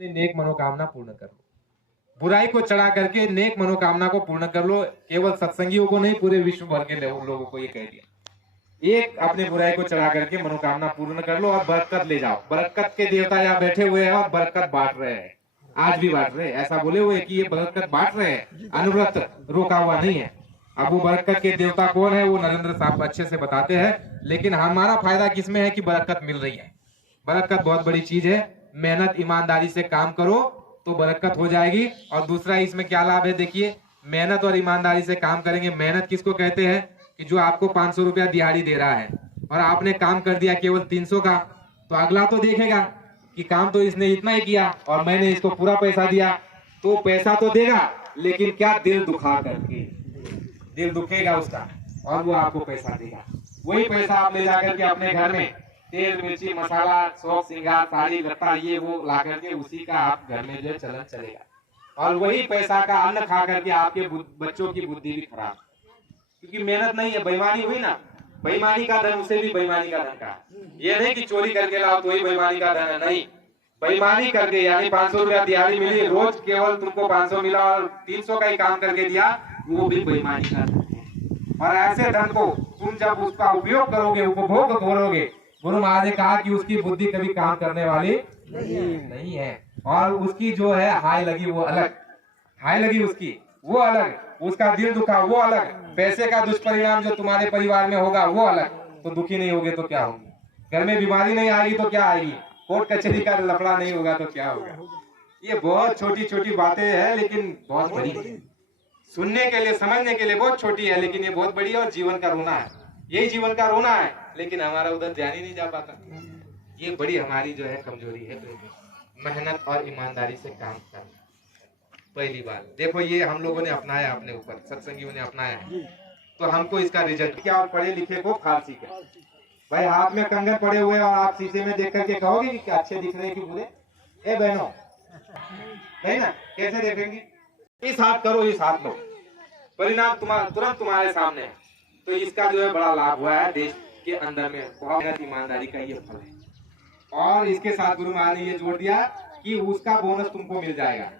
नेक मनोकामना पूर्ण कर लो। बुराई को चढ़ा करके नेक मनोकामना को पूर्ण कर लो। केवल सत्संगियों को नहीं, पूरे विश्व भर के लोगों को ये कह दिया। एक अपने बुराई को चढ़ा करके मनोकामना पूर्ण कर लो और बरकत ले जाओ। बरकत के देवता यहाँ बैठे हुए हैं और बरकत बांट रहे हैं, आज भी बांट रहे हैं। ऐसा बोले हुए कि ये बरकत बांट रहे हैं, अनुव्रत रोका हुआ नहीं है। अब वो बरकत के देवता कौन है वो नरेंद्र साहब अच्छे से बताते हैं, लेकिन हमारा फायदा किसमें है कि बरकत मिल रही है। बरकत बहुत बड़ी चीज है। मेहनत ईमानदारी से काम करो तो बरकत हो जाएगी। और दूसरा इसमें क्या लाभ है, देखिए, मेहनत और ईमानदारी से काम करेंगे। मेहनत किसको कहते हैं कि जो आपको 500 रुपया दिहाड़ी दे रहा है और आपने काम कर दिया केवल 300 का, तो अगला तो देखेगा कि काम तो इसने इतना ही किया और मैंने इसको पूरा पैसा दिया, तो पैसा तो देगा लेकिन क्या दिल दुखा करके, दिल दुखेगा उसका और वो आपको पैसा देगा। वही पैसा आप ले जाकर के अपने घर में तेल मिर्ची मसाला शौक श्रृंगार साड़ी लत्ता ये वो ला करके उसी का आप घर में जो है चलन चलेगा। और वही पैसा का अन्न खा करके आपके बच्चों की बुद्धि भी खराब, क्योंकि मेहनत नहीं है, बेईमानी हुई ना। बेईमानी का धन उसे भी बेईमानी का धन का, ये नहीं कि चोरी करके लाओ तो ही बेईमानी का धन है, नहीं। बेईमानी करके यानी 500 रुपया दिहाड़ी मिली, रोज केवल तुमको 500 मिला और 300 का ही काम करके दिया, वो भी बेईमानी का धन है। और ऐसे धन को तुम जब उसका उपयोग करोगे, उपभोग करोगे, गुरु महाराज ने कहा कि उसकी बुद्धि कभी काम करने वाली नहीं है। और उसकी जो है हाय लगी वो अलग, हाय लगी उसकी वो अलग, उसका दिल दुखा वो अलग, पैसे का दुष्परिणाम जो तुम्हारे परिवार में होगा वो अलग। तो दुखी नहीं होगे तो क्या होगी, घर में बीमारी नहीं आएगी तो क्या आएगी, कोर्ट कचहरी का लफड़ा नहीं होगा तो क्या होगा। ये बहुत छोटी छोटी बातें हैं लेकिन बहुत बड़ी है। सुनने के लिए समझने के लिए बहुत छोटी है लेकिन ये बहुत बड़ी है। और जीवन का रोना है, यही जीवन का रोना है, लेकिन हमारा उधर ध्यान ही नहीं जा पाता। ये बड़ी हमारी जो है कमजोरी है। मेहनत और ईमानदारी से काम करना पहली बात। देखो ये हम लोगों ने अपनाया, अपने ऊपर सत्संगियों ने अपनाया, तो हमको इसका रिजल्ट क्या। और पढ़े लिखे को फारसी का भाई हाथ में कंगन पड़े हुए और आप शीशे में देख करके कहोगे कि क्या अच्छे दिख रहे हैं कि बुरे। ए बहनों, नहीं ना, कैसे देखेंगे। इस हाथ करो, इस हाथ लो, परिणाम तुरंत तुम्हारे सामने है। तो इसका जो है बड़ा लाभ हुआ है देश के अंदर में। बहुत ईमानदारी का ये फल है। और इसके साथ गुरु महाराज ने ये जोड़ दिया कि उसका बोनस तुमको मिल जाएगा।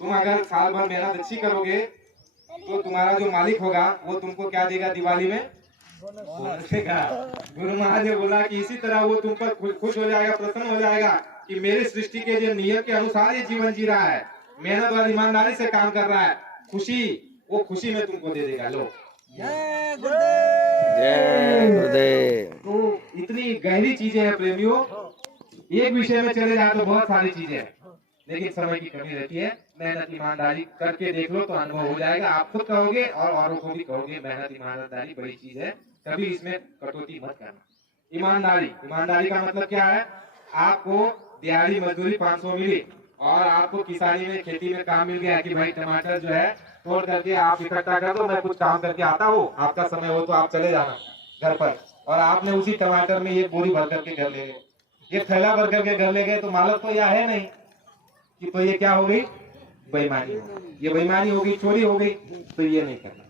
तुम अगर साल भर मेहनत अच्छी करोगे तो तुम्हारा जो मालिक होगा वो तुमको क्या देगा, दिवाली में बोनस देगा। गुरु महाराज ने बोला कि इसी तरह वो तुम पर खुश हो जाएगा, प्रसन्न हो जाएगा कि मेरे सृष्टि के जो नियम के अनुसार ये जीवन जी रहा है, मेहनत और ईमानदारी से काम कर रहा है, खुशी वो खुशी में तुमको दे देगा। लो जय गुरुदेव, जय गुरुदेव। तो इतनी गहरी चीजें हैं प्रेमियों। एक विषय में चले जाए तो बहुत सारी चीजें हैं, लेकिन समय की कमी रहती है। मेहनत ईमानदारी करके देख लो तो अनुभव हो जाएगा। आप खुद कहोगे और औरों को भी कहोगे मेहनत ईमानदारी बड़ी चीज है, कभी इसमें कटौती मत करना। ईमानदारी का मतलब क्या है, आपको दिहाड़ी मजदूरी 500 मिली और आपको किसानी में खेती में काम मिल गया कि भाई टमाटर जो है तोड़ करके आप इकट्ठा कर दो, मैं कुछ काम करके आता हूँ, आपका समय हो तो आप चले जाना घर पर। और आपने उसी टमाटर में ये बोरी भर करके घर ले गए, ये थैला भर करके घर ले गए, तो मालक तो यह है नहीं कि तो ये क्या हो गई, बेईमानी हो गई। ये बेईमानी हो गई, चोरी हो गई। तो ये नहीं करना।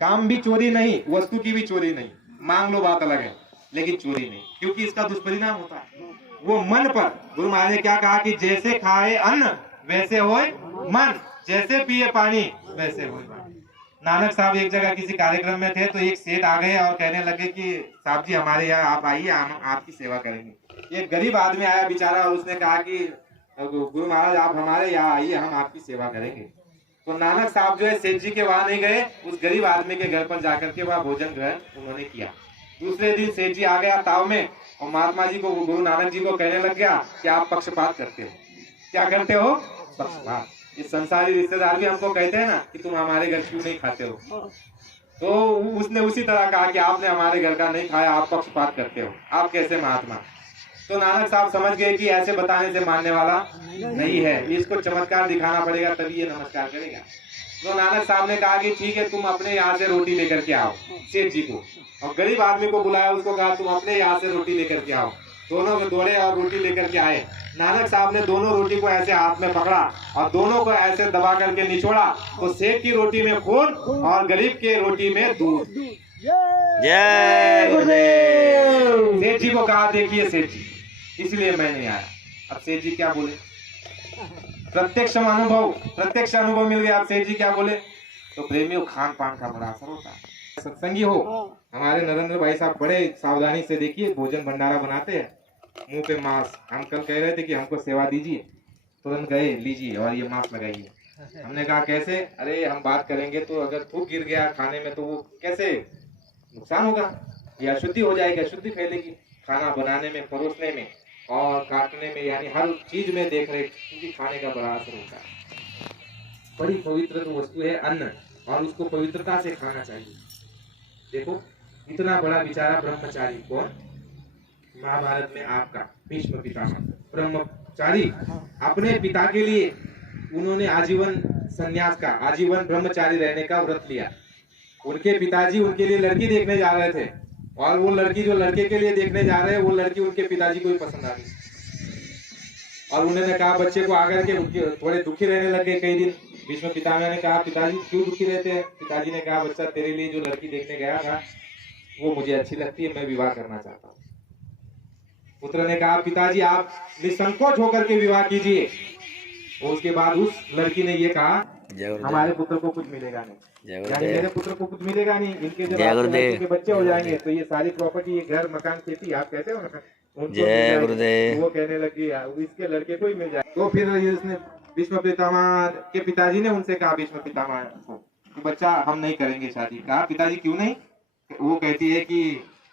काम भी चोरी नहीं, वस्तु की भी चोरी नहीं, मांग लो बात अलग है, लेकिन चोरी नहीं, क्योंकि इसका दुष्परिणाम होता है वो मन पर। गुरु महाराज ने क्या कहा कि जैसे खाए अन्न वैसे होए मन, जैसे पिए पानी वैसे होए पानी। नानक साहब एक जगह किसी कार्यक्रम में थे तो एक सेठ आ गए और कहने लगे कि साहब जी हमारे यहाँ आप आइए, हम आपकी सेवा करेंगे। एक गरीब आदमी आया बेचारा और उसने कहा कि गुरु महाराज आप हमारे यहाँ आइए, हम आपकी सेवा करेंगे। तो नानक साहब जो है सेठ जी के वहां नहीं गए, उस गरीब आदमी के घर पर जाकर के वह भोजन ग्रहण उन्होंने किया। दूसरे दिन सेठ जी आ गया ताव में और महात्मा जी को, गुरु नानक जी को कहने लग गया कि आप पक्षपात करते हो। क्या करते हो, पक्षपात। इस संसारी रिश्तेदार भी हमको कहते हैं ना कि तुम हमारे घर क्यों नहीं खाते हो, तो उसने उसी तरह कहा कि आपने हमारे घर का नहीं खाया, आप पक्षपात करते हो, आप कैसे महात्मा। तो नानक साहब समझ गए कि ऐसे बताने से मानने वाला नहीं है, इसको चमत्कार दिखाना पड़ेगा तभी ये नमस्कार करेगा। तो नानक साहब ने कहा कि ठीक है, तुम अपने यहाँ से रोटी लेकर के आओ सेठ जी को। और गरीब आदमी को बुलाया, उसको कहा तुम अपने यहाँ से रोटी लेकर के आओ। दोनों को दौड़े और रोटी लेकर के आए। नानक साहब ने दोनों रोटी को ऐसे हाथ में पकड़ा और दोनों को ऐसे दबा करके निचोड़ा, तो सेठ की रोटी में खून और गरीब के रोटी में दूध। जय गुरुदेव। सेठ जी को कहा देखिए सेठ जी, इसलिए मैं नहीं आया। अब सेठ जी क्या बोले, प्रत्यक्ष अनुभव मिल गया। आप सेठ जी क्या बोले? तो प्रेमियों, खान पान का बड़ा असर होता है। सत्संगी हो, हमारे नरेंद्र भाई साहब बड़े सावधानी से देखिए, भोजन भंडारा बनाते हैं, मुंह पे मांस। हम कल कह रहे थे कि हमको सेवा दीजिए, तुरंत गए लीजिए और ये मांस लगाइए। हमने कहा कैसे? अरे हम बात करेंगे तो अगर थूक गिर गया खाने में तो वो कैसे नुकसान होगा, या अशुद्धि हो जाएगी, अशुद्धि फैलेगी। खाना बनाने में, परोसने में और काटने में, यानी हर चीज में देख रेख, क्योंकि खाने का बड़ा असर होता है। बड़ी पवित्र वस्तु है अन्न, और उसको पवित्रता से खाना चाहिए। देखो इतना बड़ा बेचारा ब्रह्मचारी, कौन? महाभारत में आपका भीष्म पितामह ब्रह्मचारी, अपने पिता के लिए उन्होंने आजीवन संन्यास का, आजीवन ब्रह्मचारी रहने का व्रत लिया। उनके पिताजी उनके लिए लड़की देखने जा रहे थे, और वो लड़की जो लड़के के लिए देखने जा रहे हैं, वो लड़की उनके पिताजी को ही पसंद आ गई। और उन्होंने कहा बच्चे को आकर के थोड़े दुखी रहने लगे कई दिन। भीष्म पितामह ने कहा पिताजी क्यों दुखी रहते हैं? पिताजी ने कहा बच्चा, तेरे लिए जो लड़की देखने गया था वो मुझे अच्छी लगती है, मैं विवाह करना चाहता हूँ। पुत्र ने कहा पिताजी आप निसंकोच होकर के विवाह कीजिए। और उसके बाद उस लड़की ने ये कहा हमारे पुत्र को कुछ मिलेगा नहीं, यानी मेरे पुत्र को कुछ मिलेगा नहीं, इनके जब के बच्चे हो जाएंगे तो ये सारी प्रॉपर्टी, ये घर मकान खेती आप कहते हो ना, जय गुरुदेव। वो कहने लगी इसके लड़के को ही मिल जाए। तो फिर इसने भीष्म पितामह के पिताजी ने उनसे कहा, भीष्म पितामह को, कि बच्चा हम नहीं करेंगे शादी। कहा पिताजी क्यों नहीं? वो कहती है कि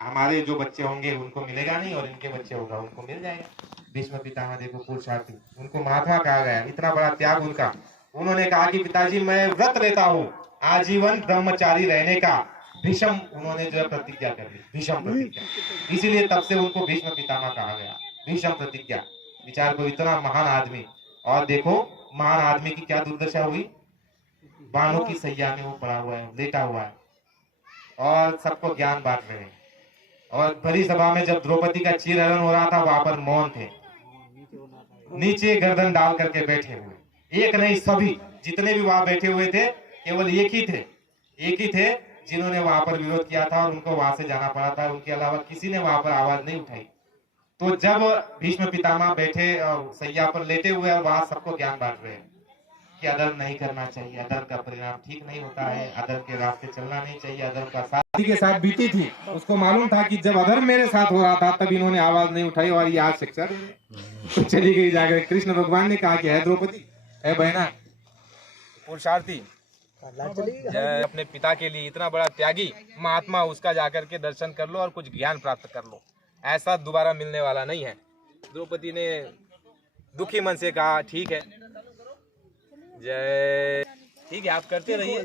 हमारे जो बच्चे होंगे उनको मिलेगा नहीं, और इनके बच्चे होगा उनको मिल जाएगा। भीष्म पितामह देखो पुरुषार्थी, उनको महात्मा कहा गया, इतना बड़ा त्याग उनका। उन्होंने कहा कि पिताजी मैं व्रत लेता हूँ आजीवन ब्रह्मचारी रहने का। भीष्म उन्होंने जो है प्रतिज्ञा कर ली, भीष्म प्रतिज्ञा। इसीलिए तब से उनको भीष्म पितामह कहा गया, भीष्म प्रतिज्ञा। विचार को, इतना महान आदमी, और देखो महान आदमी की क्या दुर्दशा हुई। बाणों की सैया में वो पड़ा हुआ है, लेटा हुआ है, और सबको ज्ञान बांट रहे हैं। और भरी सभा में जब द्रौपदी का चीरहरण हो रहा था, वहां पर मौन थे, नीचे गर्दन डाल करके बैठे हुए। एक नहीं, सभी जितने भी वहां बैठे हुए थे, केवल एक ही थे जिन्होंने वहां पर विरोध किया था, और उनको वहां से जाना पड़ा था। उनके अलावा किसी ने वहां पर आवाज नहीं उठाई। तो जब भीष्म पितामह बैठे सैया पर लेटे हुए, और वहां सबको ज्ञान बांट रहे हैं कि अधर्म नहीं करना चाहिए, अधर्म का परिणाम ठीक नहीं होता है, अधर्म के रास्ते चलना नहीं चाहिए, अधर्म का साथी के साथ बीती थी। उसको मालूम था कि जब अधर्म मेरे साथ हो रहा था तब इन्होंने आवाज नहीं उठाई, और ये आज शिक्षा तो चली गई जाकर। कृष्ण भगवान ने कहा कि है द्रौपदी, है बहना, पुरुषार्थी अपने पिता के लिए इतना बड़ा त्यागी महात्मा, उसका जाकर के दर्शन कर लो और कुछ ज्ञान प्राप्त कर लो, ऐसा दोबारा मिलने वाला नहीं है। द्रौपदी ने दुखी मन से कहा ठीक है, जय, ठीक है आप करते रहिए,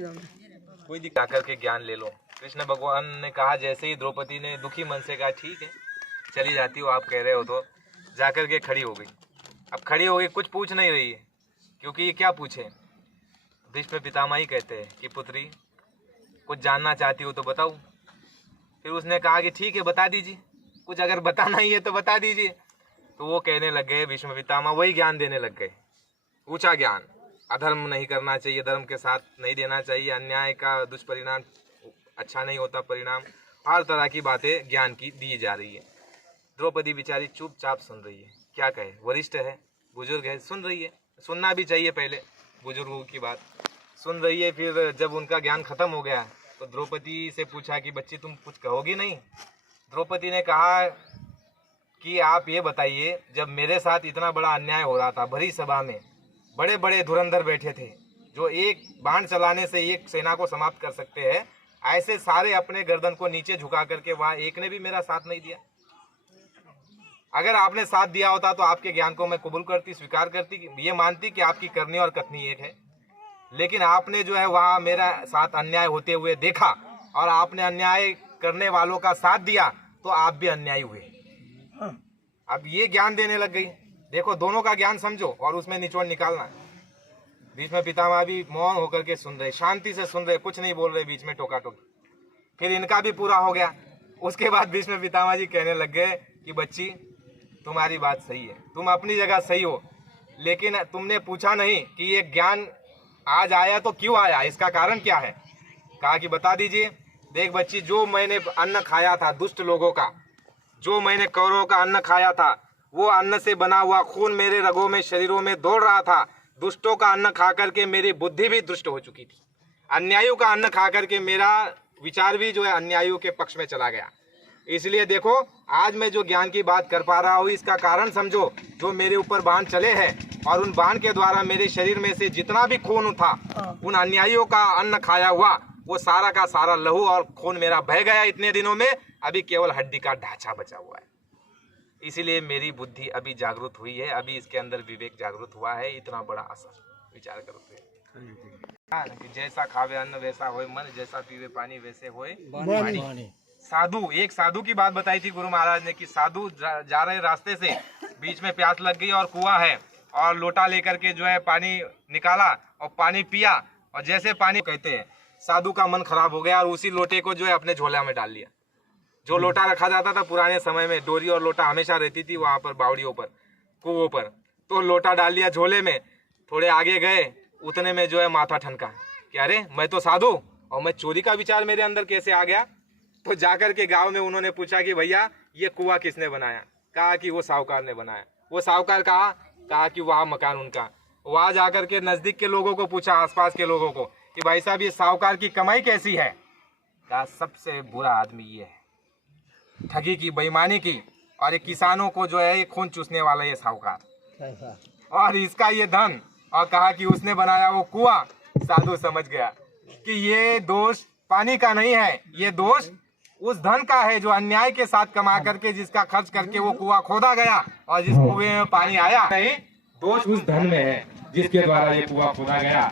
कोई दिक्कत करके ज्ञान ले लो। कृष्ण भगवान ने कहा, जैसे ही द्रौपदी ने दुखी मन से कहा ठीक है चली जाती हो, आप कह रहे हो, तो जाकर के खड़ी हो गई। अब खड़ी हो गई, कुछ पूछ नहीं रही है, क्योंकि ये क्या पूछे। भीष्म पितामह ही कहते हैं कि पुत्री कुछ जानना चाहती हो तो बताओ। फिर उसने कहा कि ठीक है बता दीजिए, कुछ अगर बताना ही है तो बता दीजिए। तो वो कहने लग गए, भीष्म पितामह वही ज्ञान देने लग गए, ऊंचा ज्ञान। अधर्म नहीं करना चाहिए, धर्म के साथ नहीं देना चाहिए, अन्याय का दुष्परिणाम अच्छा नहीं होता परिणाम, हर तरह की बातें ज्ञान की दी जा रही है। द्रौपदी बेचारी चुपचाप सुन रही है, क्या कहे, वरिष्ठ है, बुजुर्ग है, सुन रही है, सुनना भी चाहिए, पहले बुजुर्गों की बात सुन रही है। फिर जब उनका ज्ञान खत्म हो गया तो द्रौपदी से पूछा कि बच्ची तुम कुछ कहोगी नहीं? द्रौपदी ने कहा कि आप ये बताइए, जब मेरे साथ इतना बड़ा अन्याय हो रहा था, भरी सभा में बड़े बड़े धुरंधर बैठे थे जो एक बाण चलाने से एक सेना को समाप्त कर सकते हैं, ऐसे सारे अपने गर्दन को नीचे झुका करके वहां एक ने भी मेरा साथ नहीं दिया। अगर आपने साथ दिया होता तो आपके ज्ञान को मैं कबूल करती, स्वीकार करती, ये मानती कि आपकी करनी और कथनी एक है। लेकिन आपने जो है वहां मेरा साथ अन्याय होते हुए देखा, और आपने अन्याय करने वालों का साथ दिया, तो आप भी अन्यायी हुए। अब ये ज्ञान देने लग गई। देखो दोनों का ज्ञान समझो और उसमें निचोड़ निकालना। भीष्म पितामह भी मौन होकर के सुन रहे, शांति से सुन रहे, कुछ नहीं बोल रहे, बीच में टोका टोकी। फिर इनका भी पूरा हो गया। उसके बाद भीष्म पितामह जी कहने लग गए कि बच्ची तुम्हारी बात सही है, तुम अपनी जगह सही हो, लेकिन तुमने पूछा नहीं कि ये ज्ञान आज आया तो क्यों आया, इसका कारण क्या है। कहा कि बता दीजिए। देख बच्ची, जो मैंने अन्न खाया था दुष्ट लोगों का, जो मैंने कौरवों का अन्न खाया था, वो अन्न से बना हुआ खून मेरे रगों में, शरीरों में दौड़ रहा था। दुष्टों का अन्न खा करके मेरी बुद्धि भी दुष्ट हो चुकी थी। अन्यायियों का अन्न खा करके मेरा विचार भी जो है अन्यायियों के पक्ष में चला गया। इसलिए देखो, आज मैं जो ज्ञान की बात कर पा रहा हूँ, इसका कारण समझो। जो मेरे ऊपर बाण चले हैं और उन बाण के द्वारा मेरे शरीर में से जितना भी खून था, उन अन्यायियों का अन्न खाया हुआ, वो सारा का सारा लहू और खून मेरा बह गया इतने दिनों में। अभी केवल हड्डी का ढांचा बचा हुआ है। इसीलिए मेरी बुद्धि अभी जागृत हुई है, अभी इसके अंदर विवेक जागृत हुआ है। इतना बड़ा असर विचार करते हैं। जैसा खावे अन्न वैसा होए मन, जैसा पीवे पानी वैसे होए वाणी। साधु, एक साधु की बात बताई थी गुरु महाराज ने कि साधु जा रहे रास्ते से, बीच में प्यास लग गई और कुआं है, और लोटा लेकर के जो है पानी निकाला और पानी पिया, और जैसे पानी कहते हैं साधु का मन खराब हो गया और उसी लोटे को जो है अपने झोला में डाल लिया। जो लोटा रखा जाता था पुराने समय में, डोरी और लोटा हमेशा रहती थी वहां पर बावड़ियों पर, कुओं पर, तो लोटा डाल लिया झोले में। थोड़े आगे गए, उतने में जो है माथा ठनका कि अरे मैं तो साधु और मैं चोरी का विचार मेरे अंदर कैसे आ गया। तो जाकर के गांव में उन्होंने पूछा कि भैया ये कुआं किसने बनाया। कहा कि वो साहूकार ने बनाया। वो साहूकार कहा कि वहाँ मकान उनका। वहाँ जाकर के नजदीक के लोगों को पूछा, आसपास के लोगों को, कि भाई साहब ये साहूकार की कमाई कैसी है। कहा सबसे बुरा आदमी ये है, ठगी की, बेईमानी की, और ये किसानों को जो है ये खून चूसने वाला ये साहूकार, और इसका ये धन। और कहा कि उसने बनाया वो कुआं। साधु समझ गया कि ये दोष पानी का नहीं है, ये दोष उस धन का है जो अन्याय के साथ कमा करके, जिसका खर्च करके वो कुआं खोदा गया और जिस कुएं में पानी आया। नहीं, दोष उस धन में है जिसके द्वारा ये कुआं खोदा गया।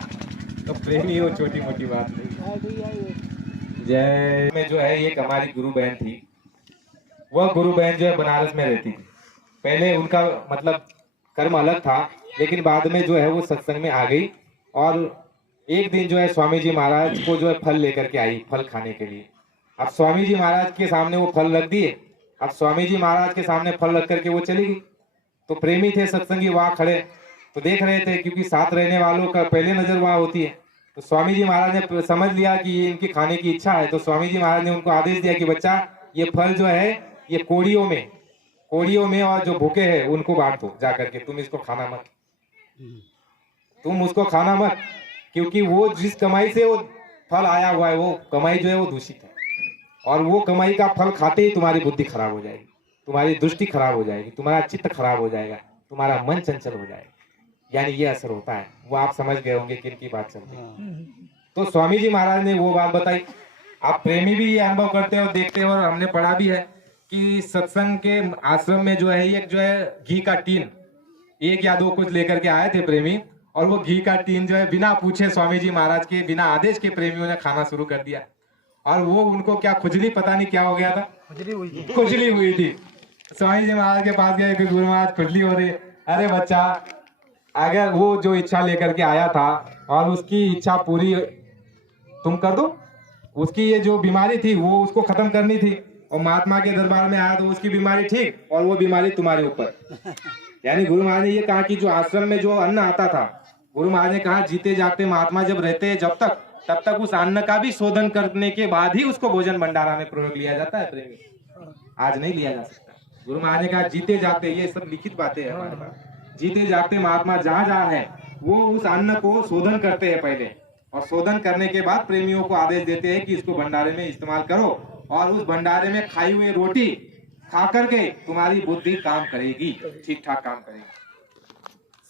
तो प्रेमी हो, छोटी मोटी बात नहीं। जय में जो है एक हमारी गुरु बहन थी। वह गुरु बहन जो है बनारस में रहती थी। पहले उनका मतलब कर्म अलग था, लेकिन बाद में जो है वो सत्संग में आ गई। और एक दिन जो है स्वामी जी महाराज को जो है फल लेकर के आई, फल खाने के लिए। अब स्वामी जी महाराज के सामने वो फल रख दिए। अब स्वामी जी महाराज के सामने फल रख करके वो चली गई। तो प्रेमी थे सत्संगी वहां खड़े, तो देख रहे थे, क्योंकि साथ रहने वालों का पहले नजर वहां होती है। तो स्वामी जी महाराज ने समझ लिया कि ये इनकी खाने की इच्छा है। तो स्वामी जी महाराज ने उनको आदेश दिया कि बच्चा ये फल जो है ये कोड़ियों में और जो भूखे हैं उनको बांट दो जाकर के। तुम इसको खाना मत, तुम उसको खाना मत, क्योंकि वो जिस कमाई से वो फल आया हुआ है, वो कमाई जो है वो दूषित है। और वो कमाई का फल खाते ही तुम्हारी बुद्धि खराब हो जाएगी, तुम्हारी दृष्टि खराब हो जाएगी, तुम्हारा चित्त खराब हो जाएगा, तुम्हारा मन चंचल हो जाएगा। यानी ये असर होता है। वो आप समझ गए होंगे किन की बात चल रही है। तो स्वामी जी महाराज ने वो बात बताई। आप प्रेमी भी ये अनुभव करते हो, देखते हो, और हमने पढ़ा भी है कि सत्संग के आश्रम में जो है एक जो है घी का टीन, एक या दो कुछ लेकर के आए थे प्रेमी, और वो घी का टीन जो है बिना पूछे स्वामी जी महाराज के बिना आदेश के प्रेमियों ने खाना शुरू कर दिया। और वो उनको क्या खुजली, पता नहीं क्या हो गया था, खुजली हुई थी। स्वामी जी महाराज के पास गए कि गुरु महाराज खुजली हो रही। अरे बच्चा, अगर वो जो इच्छा लेकर के आया था और उसकी इच्छा पूरी तुम कर दो, उसकी ये जो बीमारी थी वो उसको खत्म करनी थी, और महात्मा के दरबार में आया तो उसकी बीमारी ठीक, और वो बीमारी तुम्हारे ऊपर। यानी गुरु महाराज ने ये कहा कि जो आश्रम में जो अन्न आता था, गुरु महाराज ने कहा जीते जागते महात्मा जब रहते हैं जब तक, तब तक उस अन्न का भी शोधन करने के बाद ही उसको भोजन भंडारा में प्रयोग लिया जाता है प्रेमी, आज नहीं लिया जा सकता। गुरु महाराज ने कहा जीते जागते, ये सब लिखित बातें हैं हमारे पास, जीते जागते महात्मा जहाँ जहाँ है वो उस अन्न को शोधन करते हैं पहले, और शोधन करने के बाद प्रेमियों को आदेश देते हैं कि इसको भंडारे में इस्तेमाल करो, और उस भंडारे में खाई हुई रोटी खा करके तुम्हारी बुद्धि काम करेगी, ठीक ठाक काम करेगी।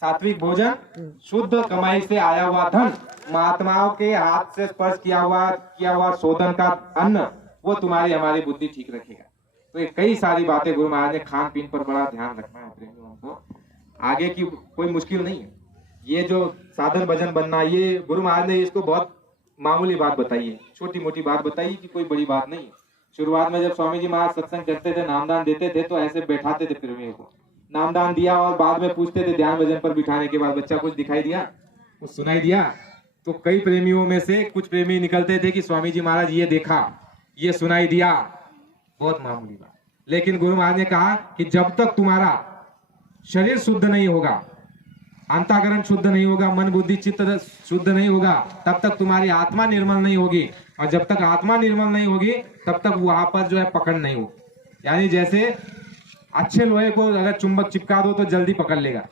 सात्विक भोजन, शुद्ध कमाई से आया हुआ धन, महात्माओं के हाथ से स्पर्श किया हुआ शोधन का अन्न, वो तुम्हारी हमारी बुद्धि ठीक रखेगा। तो ये कई सारी बातें गुरु महाराज ने खान पीन पर बड़ा ध्यान रखना है प्रेमियों को। आगे की कोई मुश्किल नहीं है। ये जो साधन भजन बनना, ये गुरु महाराज ने इसको बहुत मामूली बात बताई है, छोटी मोटी बात बताई कि कोई बड़ी बात नहीं है। शुरुआत में जब स्वामी जी महाराज सत्संग करते थे, नामदान देते थे, तो ऐसे बैठाते थे प्रेमियों को, नामदान दिया और बाद में पूछते थे ध्यान भजन पर बिठाने के बाद, बच्चा कुछ दिखाई दिया, कुछ सुनाई दिया? तो कई प्रेमियों में से कुछ प्रेमी निकलते थे कि स्वामी जी महाराज ये देखा, ये सुनाई दिया, बहुत मामूली बात। लेकिन गुरु महाराज ने कहा कि जब तक तुम्हारा शरीर शुद्ध नहीं होगा, अंतःकरण शुद्ध नहीं होगा, मन बुद्धि चित्त शुद्ध नहीं होगा, तब तक तुम्हारी आत्मा निर्मल नहीं होगी, और जब तक आत्मा निर्मल नहीं होगी तब तक वहां पर जो है पकड़ नहीं होगी। यानी जैसे अच्छे लोहे को अगर चुंबक चिपका दो तो जल्दी पकड़ लेगा।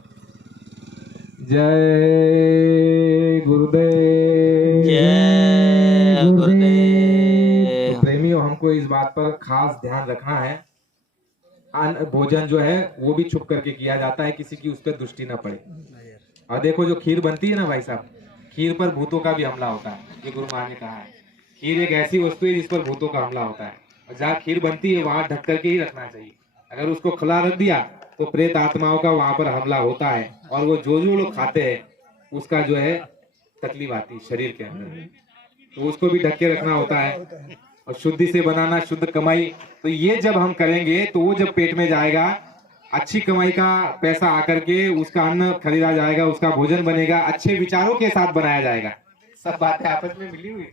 जय गुरुदेव। जय गुरुदेव। तो प्रेमियों, हमको इस बात पर खास ध्यान रखना है, अन्न भोजन जो है वो भी छुप करके किया जाता है, किसी की उस पर दृष्टि ना पड़े। और देखो जो खीर बनती है ना भाई साहब, खीर पर भूतों का भी हमला होता है, ये गुरु महाराज ने कहा है। खीर एक ऐसी वस्तु है जिस पर भूतों का हमला होता है, और जहाँ खीर बनती है वहां ढक करके ही रखना चाहिए। अगर उसको खुला रख दिया तो प्रेत आत्माओं का वहां पर हमला होता है, और वो जो लोग खाते हैं उसका जो है तकलीफ आती है शरीर के अंदर, तो उसको भी ढक के रखना होता है। और शुद्धि से बनाना, शुद्ध कमाई, तो ये जब हम करेंगे तो वो जब पेट में जाएगा, अच्छी कमाई का पैसा आकर के उसका अन्न खरीदा जाएगा, उसका भोजन बनेगा, अच्छे विचारों के साथ बनाया जाएगा। सब बातें आपस में मिली हुई।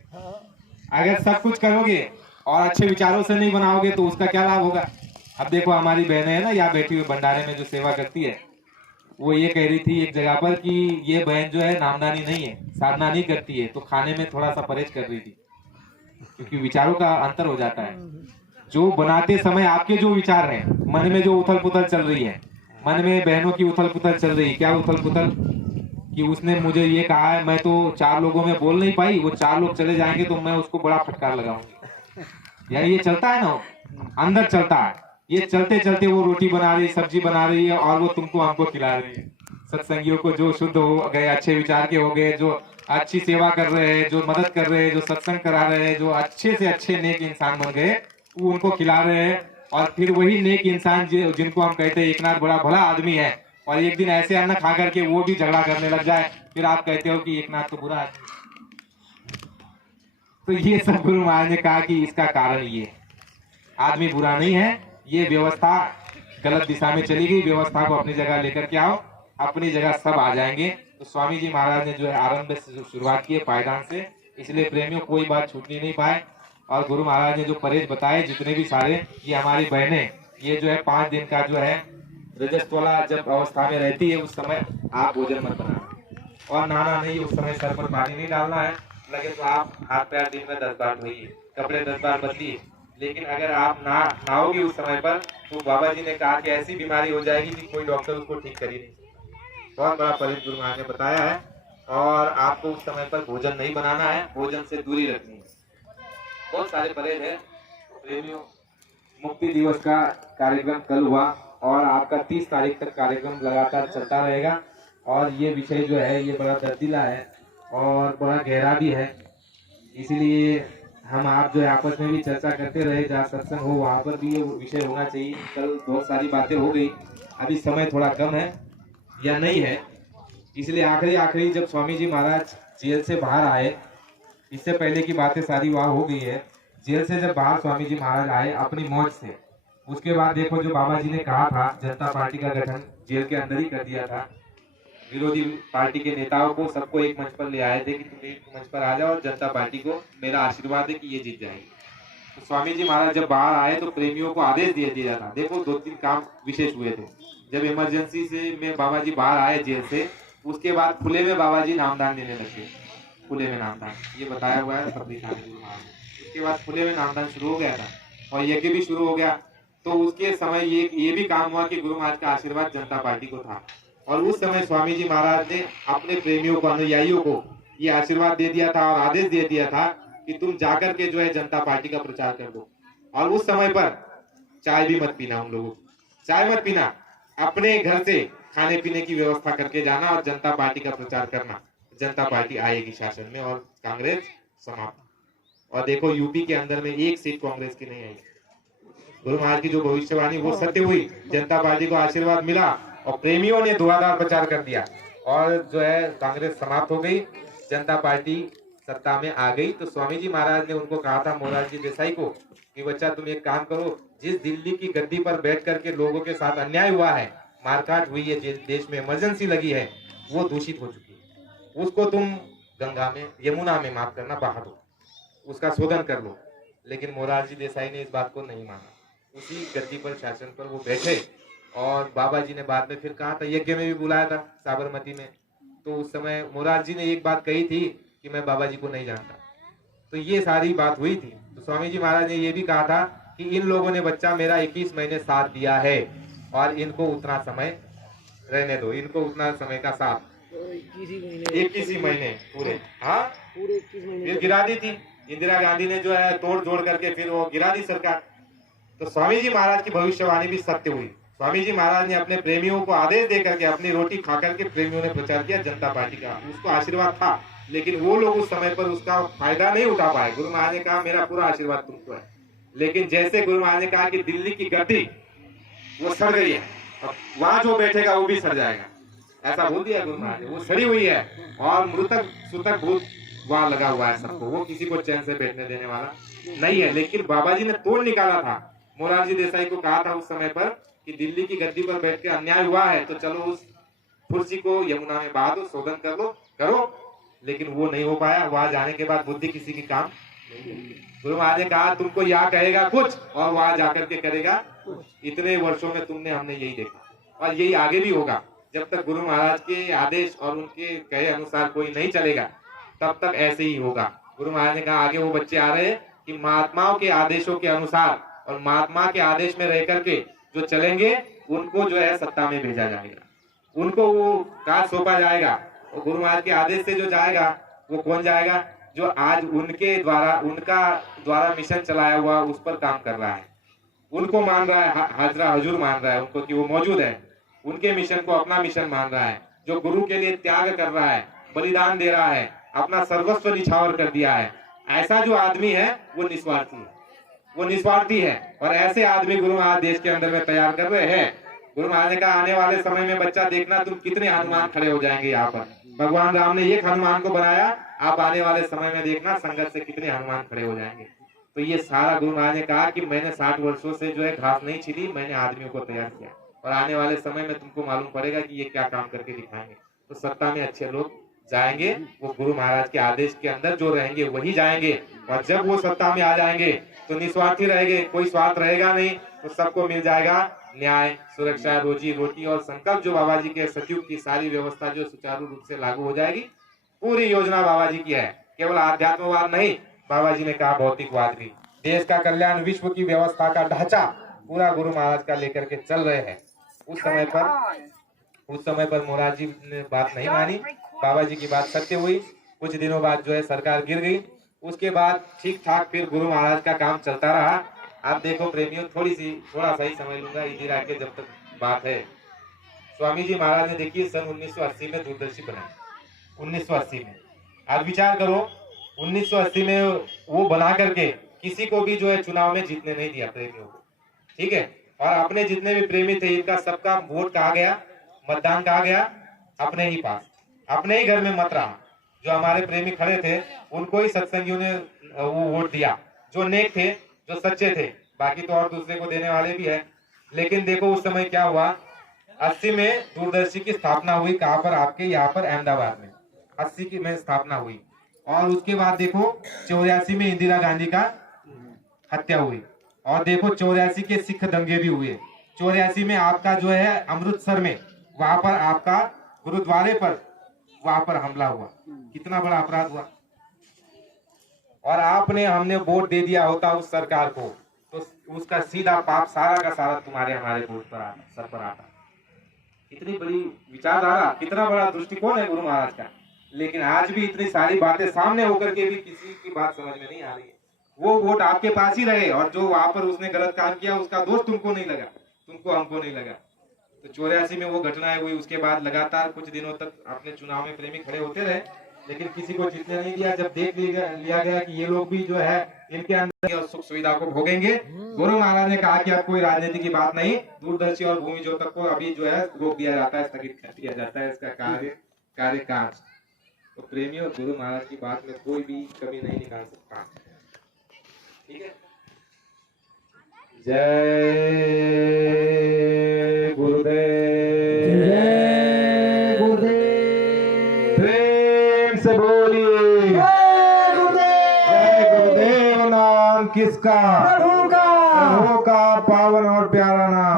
अगर सब कुछ करोगे और अच्छे विचारों से नहीं बनाओगे तो उसका क्या लाभ होगा। अब देखो हमारी बहनें है ना, यहाँ बैठी हुई भंडारे में जो सेवा करती है, वो ये कह रही थी एक जगह पर कि ये बहन जो है नामदानी नहीं है, साधना नहीं करती है, तो खाने में थोड़ा सा परहेज कर रही थी, क्योंकि विचारों का अंतर हो जाता है। जो बनाते समय आपके जो विचार हैं, मन में जो उथल पुथल चल रही है, मन में बहनों की उथल पुथल चल रही है, क्या उथल पुथल कि उसने मुझे ये कहा है, मैं तो 4 लोगों में बोल नहीं पाई, वो 4 लोग चले जाएंगे तो मैं उसको बड़ा फटकार लगाऊंगी। यार ये चलता है ना, अंदर चलता है। ये चलते चलते वो रोटी बना रही, सब्जी बना रही है, और वो तुमको हमको खिला रही है। सत्संगियों को जो शुद्ध हो गए, अच्छे विचार के हो गए, जो अच्छी सेवा कर रहे हैं, जो मदद कर रहे हैं, जो सत्संग करा रहे हैं, जो अच्छे से अच्छे नेक इंसान बन गए, वो उनको खिला रहे हैं। और फिर वही नेक इंसान जिनको हम कहते हैं एक नाथ बड़ा भला आदमी है, और एक दिन ऐसे अन्न खा करके वो भी झगड़ा करने लग जाए, फिर आप कहते हो कि एक नाथ तो बुरा आदमी। तो ये सब गुरु महाराज ने कहा कि इसका कारण ये आदमी बुरा नहीं है, ये व्यवस्था गलत दिशा में चली गई, व्यवस्था को अपनी जगह लेकर के आओ, अपनी जगह सब आ जाएंगे। तो स्वामी जी महाराज ने जो है आरंभ से शुरुआत की है पायदान से, इसलिए प्रेमियों कोई बात छूटनी नहीं पाए। और गुरु महाराज ने जो परहेज बताए जितने भी सारे, ये हमारी बहनें, ये जो है 5 दिन का जो है रजस्त वाला जब अवस्था में रहती है उस समय आप भोजन मत बनाना, और नहाना नहीं, उस समय सर पर पानी नहीं डालना है। लगे तो आप हाथ पैर दिन में 10 बार धोइए, कपड़े 10 बार बदलिए, लेकिन अगर आप नहाओगे उस समय पर तो बाबा जी ने कहा कि ऐसी बीमारी हो जाएगी कि कोई डॉक्टर उसको ठीक कर ही नहीं सकता। बहुत बड़ा परहेज गुरु महाराज ने बताया है। और आपको उस समय पर भोजन नहीं बनाना है, भोजन से दूरी रखनी है। बहुत सारे परहेज है प्रेमियों। मुक्ति दिवस का कार्यक्रम कल हुआ, और आपका 30 तारीख तक कार्यक्रम लगातार चलता रहेगा। और ये विषय जो है ये बड़ा दर्दीला है और बड़ा गहरा भी है, इसलिए हम आप जो है आपस में भी चर्चा करते रहे, जहाँ सत्संग हो वहाँ पर भी ये विषय होना चाहिए। कल बहुत सारी बातें हो गई, अभी समय थोड़ा कम है या नहीं है, इसलिए आखिरी जब स्वामी जी महाराज जेल से बाहर आए, इससे पहले की बातें सारी वहाँ हो गई है। जेल से जब बाहर स्वामी जी महाराज आए अपनी मौज से, उसके बाद देखो जो बाबा जी ने कहा था, जनता पार्टी का गठन जेल के अंदर ही कर दिया था। विरोधी पार्टी के नेताओं को सबको एक मंच पर ले आए थे कि तुम एक मंच पर आ जाओ और जनता पार्टी को मेरा आशीर्वाद है कि ये जीत जाएगी। तो स्वामी जी महाराज जब बाहर आए तो प्रेमियों को आदेश दे दिया था। देखो 2-3 काम विशेष हुए थे। जब इमरजेंसी से में बाबा जी बाहर आए जेल से, उसके बाद खुले में बाबा जी नामदान देने लगे। खुले में नामदान ये बताया हुआ है पत्नी गुरु महाराज। उसके बाद खुले में नामदान शुरू हो गया था और यज्ञ भी शुरू हो गया। तो उसके समय ये भी काम हुआ कि गुरु महाराज का आशीर्वाद जनता पार्टी को था, और उस समय स्वामी जी महाराज ने अपने प्रेमियों को, अनुयायियों को ये आशीर्वाद दे दिया था और आदेश दे दिया था कि तुम जाकर के जो है जनता पार्टी का प्रचार कर दो। और उस समय पर चाय भी मत पीना, उन लोगों चाय मत पीना, अपने घर से खाने पीने की व्यवस्था करके जाना और जनता पार्टी का प्रचार करना। जनता पार्टी आएगी शासन में और कांग्रेस समाप्त। और देखो यूपी के अंदर में 1 सीट कांग्रेस की नहीं आई। गुरु महाराज की जो भविष्यवाणी वो सत्य हुई, जनता पार्टी को आशीर्वाद मिला और प्रेमियों ने धुआंधार प्रचार कर दिया और जो है कांग्रेस समाप्त हो गई, जनता पार्टी सत्ता में आ गई। तो स्वामी जी महाराज ने उनको कहा था, मोरारजी देसाई को, कि बच्चा तुम एक काम करो, जिस दिल्ली की गद्दी पर बैठ करके लोगों के साथ अन्याय हुआ है, मारकाट हुई है, जिस देश में इमरजेंसी लगी है, वो दूषित हो चुकी है, उसको तुम गंगा में, यमुना में, माफ करना, बहा दो, उसका शोधन कर लो। लेकिन मोरारजी देसाई ने इस बात को नहीं माना। उसी गद्दी पर, शासन पर वो बैठे और बाबा जी ने बाद में फिर कहा था, यज्ञ में भी बुलाया था साबरमती में, तो उस समय मोरारजी ने एक बात कही थी कि मैं बाबा जी को नहीं जानता। तो ये सारी बात हुई थी। तो स्वामी जी महाराज ने ये भी कहा था कि इन लोगों ने बच्चा मेरा 21 महीने साथ दिया है, और इनको उतना समय रहने दो, इनको उतना समय का साथ 21 ही महीने पूरे, हाँ फिर गिरा दी थी इंदिरा गांधी ने, जो है तोड़ जोड़ करके फिर वो गिरा दी सरकार। तो स्वामी जी महाराज की भविष्यवाणी भी सत्य हुई। स्वामी जी महाराज ने अपने प्रेमियों को आदेश दे करके अपनी रोटी खा करके प्रेमियों ने प्रचार किया जनता पार्टी का, उसको आशीर्वाद था, लेकिन वो लोग उस समय पर उसका फायदा नहीं उठा पाए। गुरु महाराज ने कहा मेरा पूरा आशीर्वाद तुमको है, लेकिन जैसे गुरु महाराज ने कहा कि दिल्ली की गद्दी वो सड़ गई है, अब वहां जो बैठेगा वो भी सड़ जाएगा, ऐसा बोल दिया गुरु महाराज ने। वो सड़ी हुई है और मृतक सुतक भूत वहां लगा हुआ है सबको, वो किसी को चैन से बैठने देने वाला नहीं है। लेकिन बाबा जी ने तोड़ निकाला था। मोरारजी देसाई को कहा था उस समय पर कि दिल्ली की गद्दी पर बैठ के अन्याय हुआ है तो चलो उस कुर्सी को यमुना में बहा दो, शोधन कर लो, करो, लेकिन वो नहीं हो पाया। वहां जाने के बाद बुद्धि किसी की काम नहीं। गुरु महाराज ने कहा तुमको यहाँ कहेगा कुछ और वहां जाकर के करेगा। इतने वर्षों में तुमने हमने यही देखा और यही आगे भी होगा। जब तक गुरु महाराज के आदेश और उनके कहे अनुसार कोई नहीं चलेगा तब तक ऐसे ही होगा। गुरु महाराज ने कहा आगे वो बच्चे आ रहे हैं कि महात्माओं के आदेशों के अनुसार और महात्मा के आदेश में रह करके जो चलेंगे उनको जो है सत्ता में भेजा जाएगा, उनको वो कार्य सौंपा जाएगा। और गुरु महाराज के आदेश से जो जाएगा वो कौन जाएगा? जो आज उनके द्वारा उनका द्वारा मिशन चलाया हुआ उस पर काम कर रहा है, उनको मान रहा है, हाजरा हजूर मान रहा है उनको कि वो मौजूद है, उनके मिशन को अपना मिशन मान रहा है। जो गुरु के लिए त्याग कर रहा है, बलिदान दे रहा है, अपना सर्वस्व निछावर कर दिया है, ऐसा जो आदमी है वो निस्वार्थी है, वो निस्वार्थी है। और ऐसे आदमी गुरु महाराज देश के अंदर में तैयार कर रहे हैं। गुरु महाराज ने कहा आने वाले समय में बच्चा देखना तुम कितने हनुमान खड़े हो जाएंगे यहाँ पर। भगवान राम ने एक हनुमान को बनाया, आप आने वाले समय में देखना संगत से कितने हनुमान खड़े हो जाएंगे। तो ये सारा गुरु महाराज ने कहा कि मैंने 60 वर्षों से जो है घास नहीं छिली, मैंने आदमियों को तैयार किया और आने वाले समय में तुमको मालूम पड़ेगा कि ये क्या काम करके दिखाएंगे। तो सत्ता में अच्छे लोग जाएंगे, वो गुरु महाराज के आदेश के अंदर जो रहेंगे वही जाएंगे। और जब वो सत्ता में आ जाएंगे तो निस्वार्थी रहेंगे, कोई स्वार्थ रहेगा नहीं, तो सबको मिल जाएगा न्याय, सुरक्षा, रोजी रोटी और संकल्प। जो बाबा जी के सतयुग की सारी व्यवस्था जो सुचारू रूप से लागू हो जाएगी, पूरी योजना बाबा जी की है। केवल आध्यात्मवाद नहीं, बाबा जी ने कहा भौतिकवाद भी। देश का कल्याण, विश्व की व्यवस्था का ढांचा पूरा गुरु महाराज का लेकर के चल रहे हैं। उस समय पर मोरार जी ने बात नहीं मानी, बाबा जी की बात सत्य हुई। कुछ दिनों बाद जो है सरकार गिर गई। उसके बाद ठीक ठाक फिर गुरु महाराज का काम चलता रहा। आप देखो प्रेमियों, थोड़ा सा ही समझ लूंगा इंदिरा के जब तक बात है। स्वामी जी महाराज ने देखिए सन 1980 में दूरदर्शी बनाई, 1980 में। आप विचार करो 1980 में वो बना करके किसी को भी जो है चुनाव में जीतने नहीं दिया प्रेमियों को, ठीक है। और अपने जितने भी प्रेमी थे इनका सबका वोट कहा गया, मतदान कहा गया अपने ही पास, अपने ही घर में मत रहा। जो हमारे प्रेमी खड़े थे उनको ही सत्संगियों ने वो वोट दिया, जो नेक थे, जो सच्चे थे। बाकी तो और दूसरे को देने वाले भी है। लेकिन देखो उस समय क्या हुआ, 80 में दूरदर्शी की स्थापना हुई। कहाँ पर? आपके यहाँ पर अहमदाबाद में 80 की में स्थापना हुई। और उसके बाद देखो 84 में इंदिरा गांधी का हत्या हुई। और देखो 84 के सिख दंगे भी हुए। 84 में आपका जो है अमृतसर में, वहां पर आपका गुरुद्वारे पर वहां पर हमला हुआ। कितना बड़ा अपराध हुआ। और आपने हमने वोट दे दिया होता उस सरकार को तो उसका सीधा पाप सारा का सारा तुम्हारे हमारे वोट पर आता, सर पर आता। इतनी बड़ी विचारधारा, कितना बड़ा दृष्टिकोण है गुरु महाराज का। लेकिन आज भी इतनी सारी बातें सामने होकर के भी किसी की बात समझ में नहीं आ रही है। वो वोट आपके पास ही रहे और जो वहां पर उसने गलत काम किया उसका दोष तुमको नहीं लगा, तुमको हमको नहीं लगा। तो 84 में वो घटनाएं हुई। उसके बाद लगातार कुछ दिनों तक अपने चुनाव में प्रेमी खड़े होते रहे, लेकिन किसी को जीतने नहीं दिया। जब देख लिया गया कि ये लोग भी जो है इनके अंदर सुख सुविधा को भोगेंगे, गुरु महाराज ने कहा कि अब कोई राजनीति की बात नहीं, दूरदर्शी और भूमि ज्योतक को अभी जो है रोक दिया जाता है, स्थगित कर दिया जाता है इसका कार्यकाल। तो प्रेमियों, गुरु महाराज की बात में कोई भी कमी नहीं निकाल सकता, ठीक है। जय गुरुदेव, जय गुरुदेव, प्रेम से बोलिए जय गुरुदेव। नाम किसका? प्रभु का पावन और प्यारा नाम।